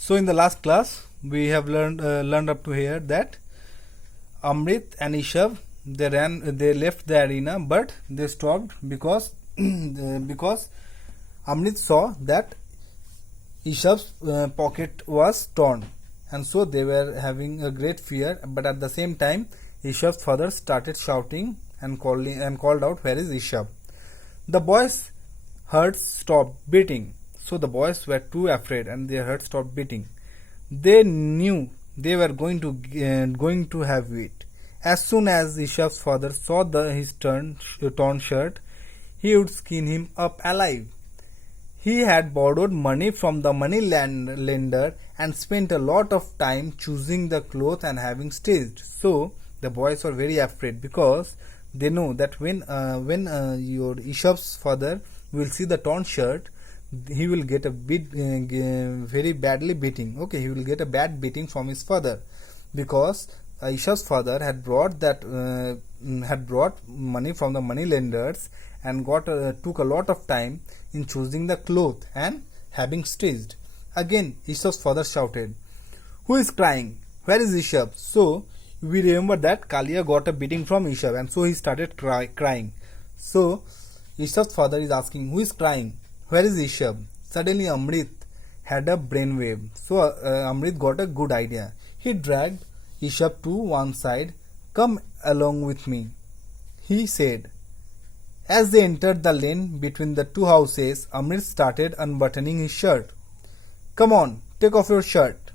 So in the last class we have learned up to here that Amrit and Ishav they left the arena, but they stopped because because Amrit saw that Ishav's pocket was torn, and so they were having a great fear. But at the same time, Ishav's father started shouting and called out, "Where is Ishav?" The boys' hearts stopped beating. So the boys were too afraid, and their hearts stopped beating. They knew they were going to have it. As soon as Ishav's father saw his torn shirt, he would skin him up alive. He had borrowed money from the money lender and spent a lot of time choosing the cloth and having stitched. So the boys were very afraid because they know that when your Ishav's father will see the torn shirt, he will get a very badly beating. Okay, he will get a bad beating from his father, because Ishav's father had brought money from the money lenders and took a lot of time in choosing the cloth and having stitched. Again, Ishav's father shouted, "Who is crying? Where is Ishav?" So we remember that Kalia got a beating from Ishav, and so he started crying. So Ishav's father is asking, "Who is crying? Where is Ishav?" Suddenly Amrit had a brainwave. So Amrit got a good idea. He dragged Ishav to one side. "Come along with me," he said. As they entered the lane between the two houses, Amrit started unbuttoning his shirt. "Come on, take off your shirt."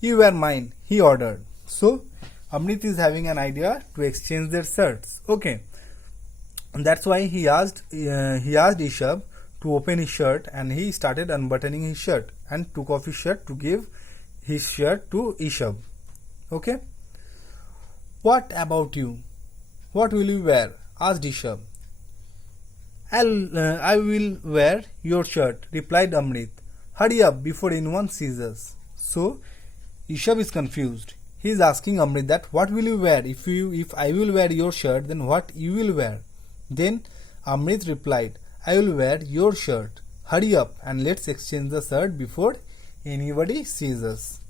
"You wear mine," he ordered. So Amrit is having an idea to exchange their shirts. Okay, and that's why he asked Ishav to open his shirt, and he started unbuttoning his shirt and took off his shirt to give his shirt to Ishav. Okay. "What about you? What will you wear?" asked Ishav. I will wear your shirt," replied Amrit. "Hurry up before anyone sees us." So Ishav is confused. He is asking Amrit that what will you wear? If I will wear your shirt, then what you will wear? Then Amrit replied, "I will wear your shirt. Hurry up and let's exchange the shirt before anybody sees us."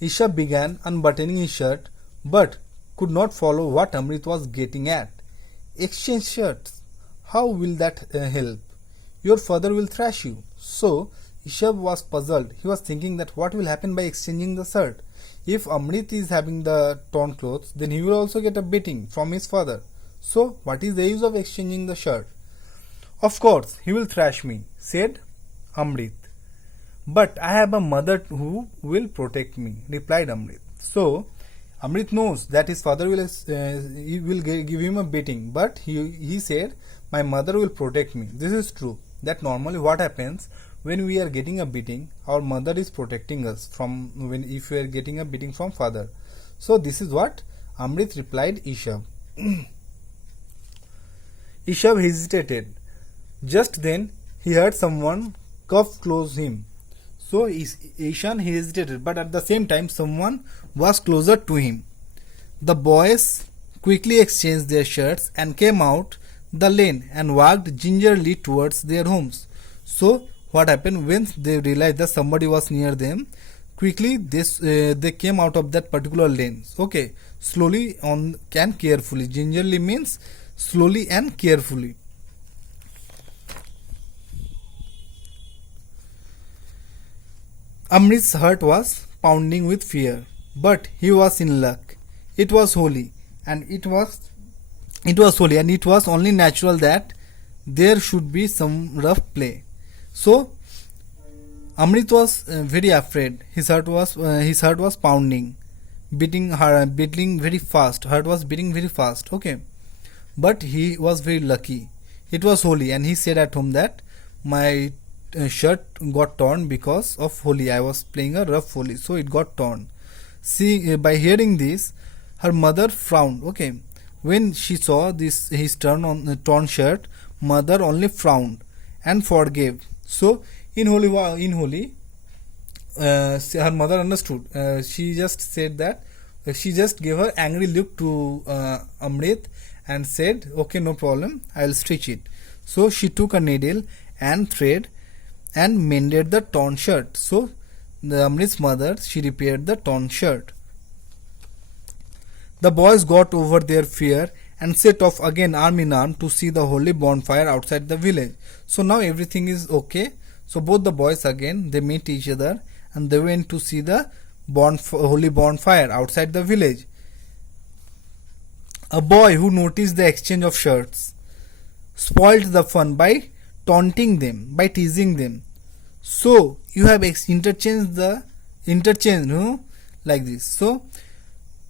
Ishav began unbuttoning his shirt, but could not follow what Amrit was getting at. "Exchange shirts? How will that help? Your father will thrash you." So Ishav was puzzled. He was thinking that what will happen by exchanging the shirt? If Amrit is having the torn clothes, then he will also get a beating from his father. So what is the use of exchanging the shirt? "Of course, he will thrash me," said Amrit. "But I have a mother who will protect me," replied Amrit. So Amrit knows that his father will give him a beating, but he said, "My mother will protect me." This is true. That normally what happens when we are getting a beating, our mother is protecting us if we are getting a beating from father. So this is what Amrit replied Ishav. Ishav hesitated. Just then he heard someone cough close him. So Ishan hesitated, but at the same time someone was closer to him. The boys quickly exchanged their shirts and came out the lane and walked gingerly towards their homes. So what happened when they realized that somebody was near them? Quickly they came out of that particular lane. Okay, slowly and carefully. Gingerly means slowly and carefully. Amrit's heart was pounding with fear, but he was in luck. It was holy, and it was only natural that there should be some rough play. So Amrit was very afraid. His heart was pounding, beating very fast. Heart was beating very fast. Okay, but he was very lucky. It was Holi, and he said at home that my shirt got torn because of Holi. I was playing a rough Holi, so it got torn. By hearing this, her mother frowned. Okay, when she saw his torn shirt, mother only frowned and forgave. So in Holi, her mother understood. She just said that she just gave her angry look to Amrit and said, "Okay, no problem, I will stitch it." So she took a needle and thread and mended the torn shirt. So Amrit's mother, she repaired the torn shirt. The boys got over their fear and set off again arm in arm to see the holy bonfire outside the village. So now everything is okay. So both the boys again, they meet each other and they went to see the holy bonfire outside the village. A boy who noticed the exchange of shirts spoiled the fun by taunting them, by teasing them. So you have interchanged like this. So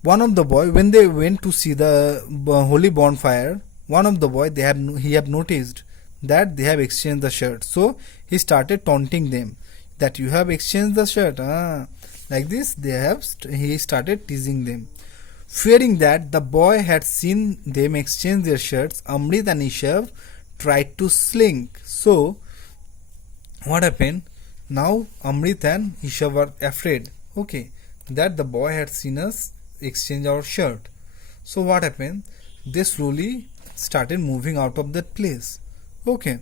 one of the boy, when they went to see the holy bonfire, one of the boy, he have noticed that they have exchanged the shirt. So he started taunting them that you have exchanged the shirt. Like this, he started teasing them. Fearing that the boy had seen them exchange their shirts, Amrit and Ishav tried to slink. So what happened? Now Amrit and Ishav were afraid, okay, that the boy had seen us exchange our shirt. So what happened? They slowly started moving out of that place. Okay.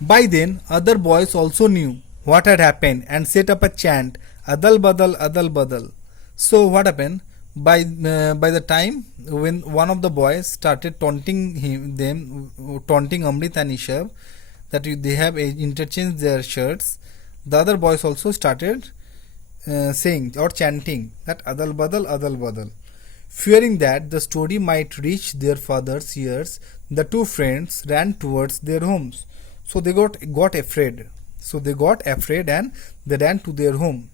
By then, other boys also knew what had happened and set up a chant, Adal Badal, Adal Badal. So what happened? By the time when one of the boys started taunting Amrit and Ishav, that they have interchanged their shirts, the other boys also started saying or chanting that Adal Badal, Adal Badal. Fearing that the story might reach their father's ears, the two friends ran towards their homes. So they got afraid. So they got afraid and they ran to their home.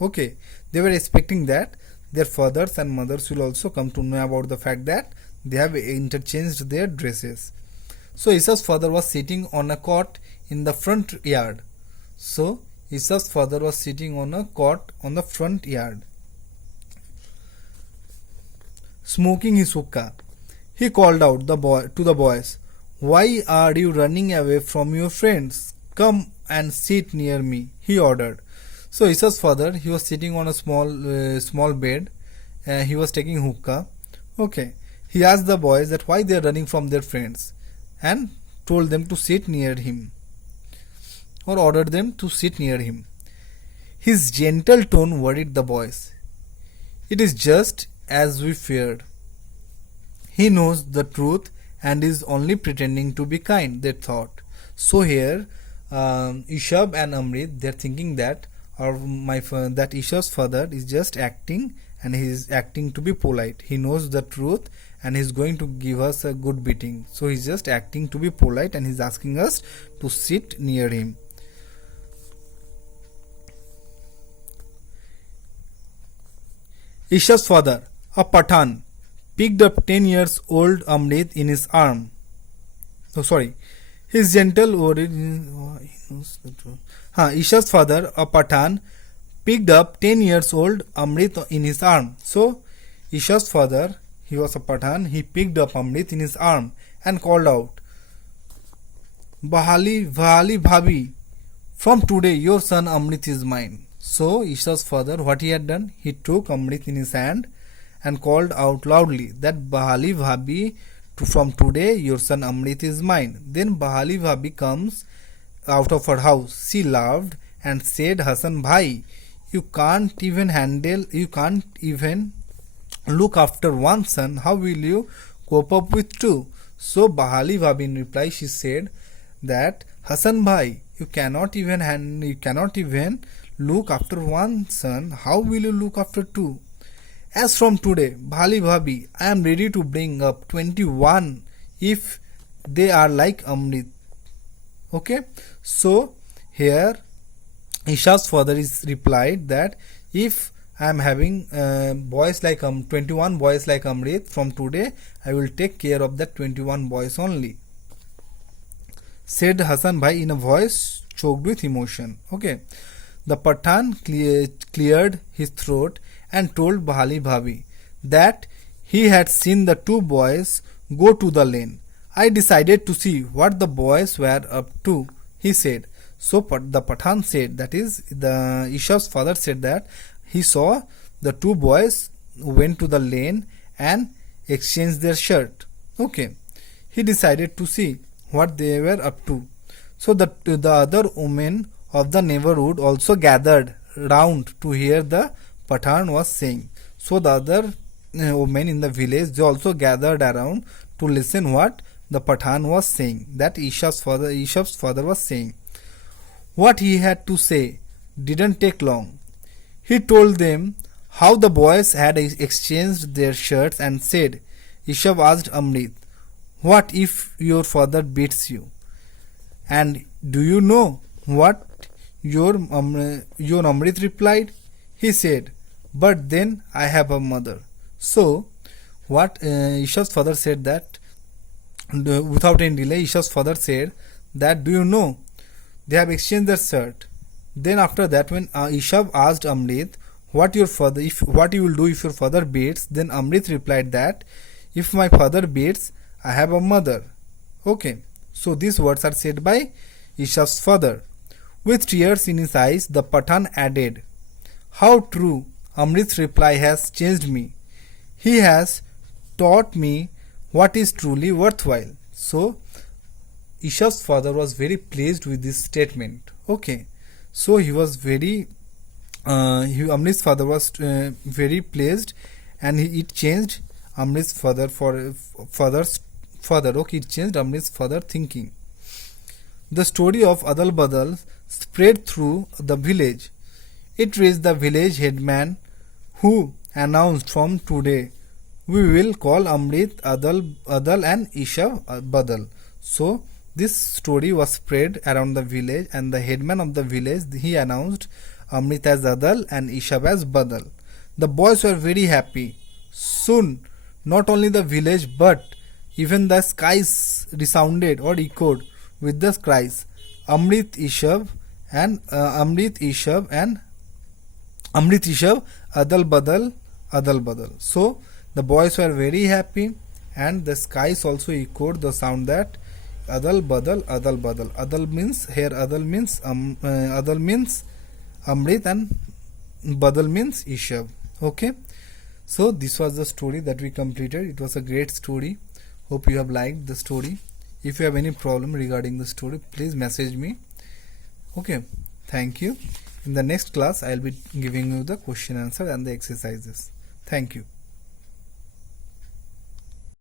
Okay, they were expecting that their fathers and mothers will also come to know about the fact that they have interchanged their dresses. So Ishav's father was sitting on a cot in the front yard. So Ishav's father was sitting on a cot on the front yard, smoking his hookah. He called out to the boys, "Why are you running away from your friends? Come and sit near me," he ordered. So Ishav's father, he was sitting on a small bed. He was taking hookah. Okay. He asked the boys that why they are running from their friends and told them to sit near him, or ordered them to sit near him. His gentle tone worried the boys. It is just as we feared. He knows the truth and is only pretending to be kind, they thought. So here, Ishav and Amrit, they are thinking that that Ishav's father is just acting, and he is acting to be polite. He knows the truth and he is going to give us a good beating. So he is just acting to be polite and he is asking us to sit near him. Ishav's father, a Pathan, picked up 10 years old Amrit in his arm. His gentle Ishav's father, a Pathan, picked up 10 years old Amrit in his arm. So Ishav's father, he was a Pathan, he picked up Amrit in his arm and called out, "Bahali Bhabi, from today your son Amrit is mine." So Ishav's father, what he had done, he took Amrit in his hand and called out loudly that Bahali Bhabi, from today your son Amrit is mine. Then Bahali Bhabi comes out of her house. She laughed and said, "Hasan Bhai, you can't even look after one son. How will you cope up with two?" So Bahali Bhabi, in reply, she said that, "Hasan Bhai, you cannot even look after one son. How will you look after two? As from today, Bahali Bhabi, I am ready to bring up 21 if they are like Amrit." Okay, so here Ishav's father is replied that if I am having 21 boys like Amrit, from today I will take care of that 21 boys only, said Hasan Bhai in a voice choked with emotion. Okay, the Pathan cleared his throat and told Bahali Bhabi that he had seen the two boys go to the lane. "I decided to see what the boys were up to," he said. So the Pathan said, that is, the Ishav's father said that he saw the two boys went to the lane and exchanged their shirt. Okay, he decided to see what they were up to. So the other women of the neighborhood also gathered round to hear the Pathan was saying. So the other women in the village, they also gathered around to listen what the Pathan was saying, that Ishab's father was saying. What he had to say didn't take long. He told them how the boys had exchanged their shirts and said, Ishab asked Amrit, what if your father beats you? And do you know what your Amrit replied? He said, but then I have a mother. So, what Ishab's father said that, without any delay, Ishab's father said that, do you know, they have exchanged their shirt. Then after that, when Ishab asked Amrit, what you will do if your father beats, then Amrit replied that, if my father beats, I have a mother. Okay, so these words are said by Ishab's father. With tears in his eyes, the Pathan added, how true, Amrit's reply has changed me. He has taught me what is truly worthwhile. So, Ishab's father was very pleased with this statement. Okay, so he was Amrit's father was very pleased, and it changed Amrit's father. Okay, it changed Amrit's father thinking. The story of Adal Badal spread through the village. It reached the village headman, who announced, from today we will call Amrit Adal and Ishab Badal. So this story was spread around the village, and the headman of the village, he announced Amrit as Adal and Ishab as Badal. The boys were very happy. Soon, not only the village but even the skies resounded or echoed with the cries, Amrit Ishab, Adal Badal. So the boys were very happy, and the skies also echoed the sound that Adal Badal. Adal means Amrit, and Badal means Ishab. Okay, so this was the story that we completed. It was a great story. Hope you have liked the story. If you have any problem regarding the story, please message me. Okay, thank you. In the next class, I will be giving you the question answer and the exercises. Thank you.